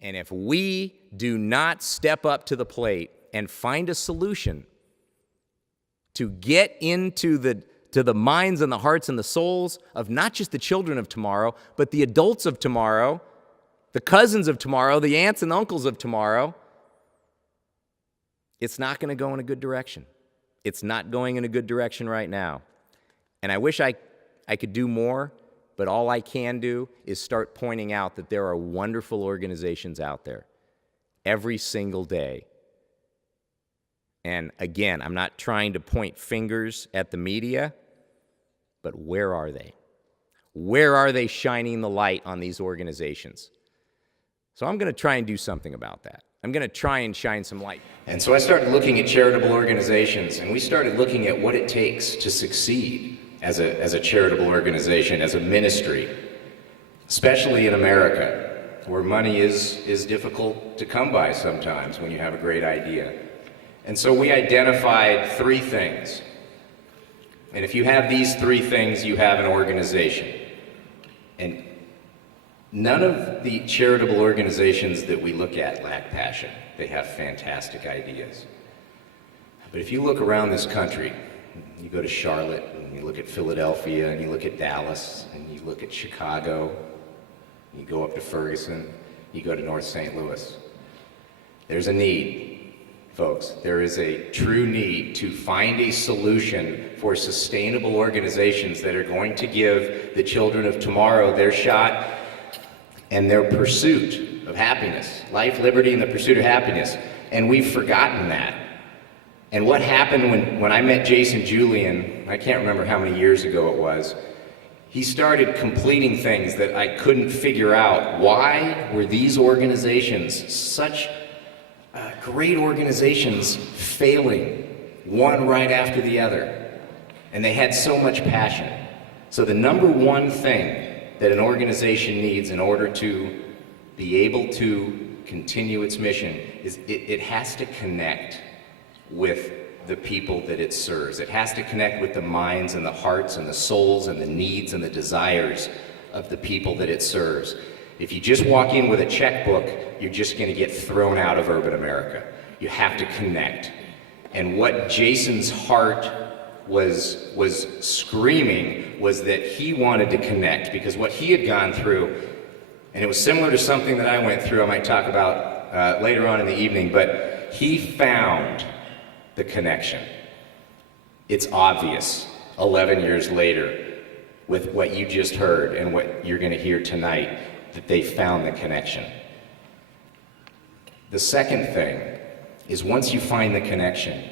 And if we do not step up to the plate and find a solution to get into the minds and the hearts and the souls of not just the children of tomorrow, but the adults of tomorrow, the cousins of tomorrow, the aunts and uncles of tomorrow, it's not going to go in a good direction. It's not going in a good direction right now. And I wish I could do more, but all I can do is start pointing out that there are wonderful organizations out there every single day. And again, I'm not trying to point fingers at the media, but where are they? Where are they shining the light on these organizations? So I'm going to try and do something about that. I'm going to try and shine some light. And so I started looking at charitable organizations, and we started looking at what it takes to succeed as a charitable organization, as a ministry, especially in America, where money is difficult to come by sometimes when you have a great idea. And so we identified 3 things. And if you have these 3 things, you have an organization. And none of the charitable organizations that we look at lack passion. They have fantastic ideas. But if you look around this country, you go to Charlotte, and you look at Philadelphia, and you look at Dallas, and you look at Chicago, you go up to Ferguson, you go to North St. Louis. There's a need, folks. There is a true need to find a solution for sustainable organizations that are going to give the children of tomorrow their shot and their pursuit of happiness. Life, liberty, and the pursuit of happiness. And we've forgotten that. And what happened when I met Jason Julian, I can't remember how many years ago it was, he started completing things that I couldn't figure out. Why were these organizations, such great organizations, failing one right after the other? And they had so much passion. So the number one thing that an organization needs in order to be able to continue its mission is it has to connect with the people that it serves. It has to connect with the minds and the hearts and the souls and the needs and the desires of the people that it serves. If you just walk in with a checkbook, you're just going to get thrown out of urban America. You have to connect. And what Jason's heart was screaming was that he wanted to connect, because what he had gone through, and it was similar to something that I went through, I might talk about later on in the evening, but he found the connection. It's obvious 11 years later with what you just heard and what you're going to hear tonight, that they found the connection. The second thing is, once you find the connection,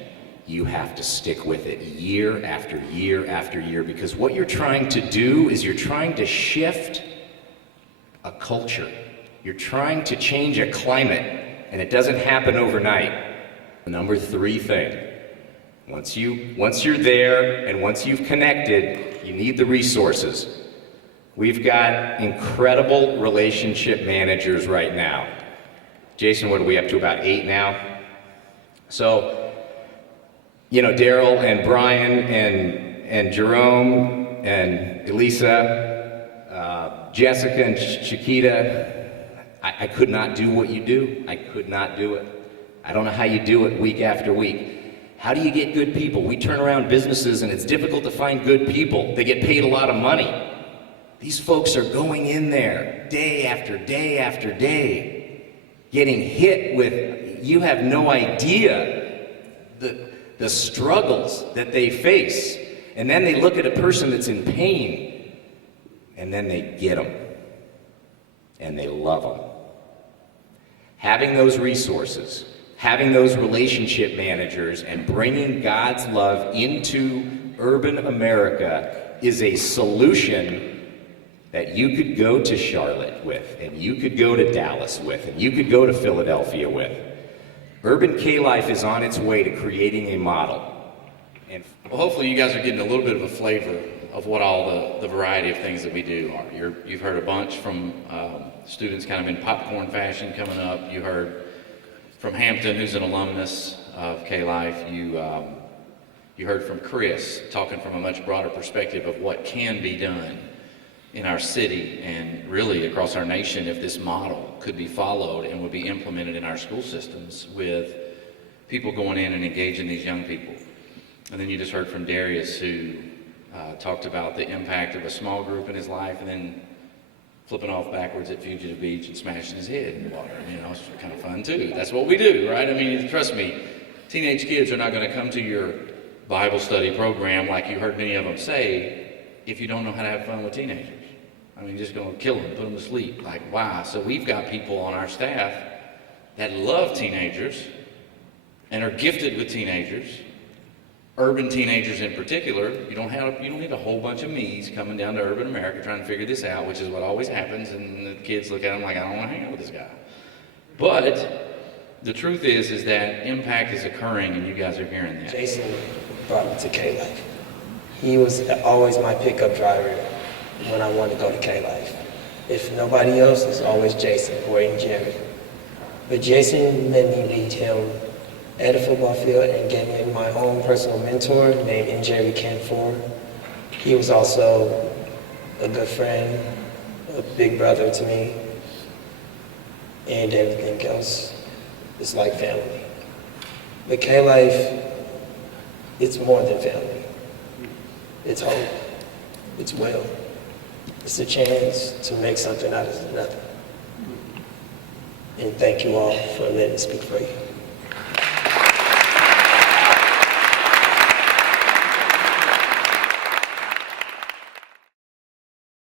you have to stick with it year after year after year, because what you're trying to do is you're trying to shift a culture. You're trying to change a climate, and it doesn't happen overnight. The number 3 thing, once you're there and once you've connected, you need the resources. We've got incredible relationship managers right now. Jason, what are we up to, about 8 now? So, you know, Daryl and Brian and Jerome and Elisa, Jessica and Chiquita, I could not do what you do. I could not do it. I don't know how you do it week after week. How do you get good people? We turn around businesses and it's difficult to find good people. They get paid a lot of money. These folks are going in there day after day after day, getting hit with, you have no idea the struggles that they face. And then they look at a person that's in pain, and then they get them, and they love them. Having those resources, having those relationship managers, and bringing God's love into urban America is a solution that you could go to Charlotte with, and you could go to Dallas with, and you could go to Philadelphia with. Urban K-Life is on its way to creating a model. And well, hopefully you guys are getting a little bit of a flavor of what all the variety of things that we do are. You've heard a bunch from students kind of in popcorn fashion coming up. You heard from Hampton, who's an alumnus of K-Life. You heard from Chris, talking from a much broader perspective of what can be done in our city and really across our nation if this model could be followed and would be implemented in our school systems with people going in and engaging these young people. And then you just heard from Darius, who talked about the impact of a small group in his life and then flipping off backwards at Fugitive Beach and smashing his head in the water. You know, it's kind of fun too. That's what we do, right? I mean, trust me, teenage kids are not going to come to your Bible study program like you heard many of them say if you don't know how to have fun with teenagers. I mean, you're just going to kill them, put them to sleep. Like, why? So we've got people on our staff that love teenagers and are gifted with teenagers, urban teenagers in particular. You don't need a whole bunch of me's coming down to urban America trying to figure this out, which is what always happens, and the kids look at them like, I don't want to hang out with this guy. But the truth is that impact is occurring, and you guys are hearing that. Jason brought me to K-Life. He was always my pickup driver when I wanted to go to K-Life. If nobody else, it's always Jason or Jerry. But Jason let me lead him at a football field and gave me my own personal mentor named Jerry Canfor. He was also a good friend, a big brother to me, and everything else. It's like family. But K-Life, it's more than family. It's hope. It's will. It's a chance to make something out of nothing. And thank you all for letting me speak for you.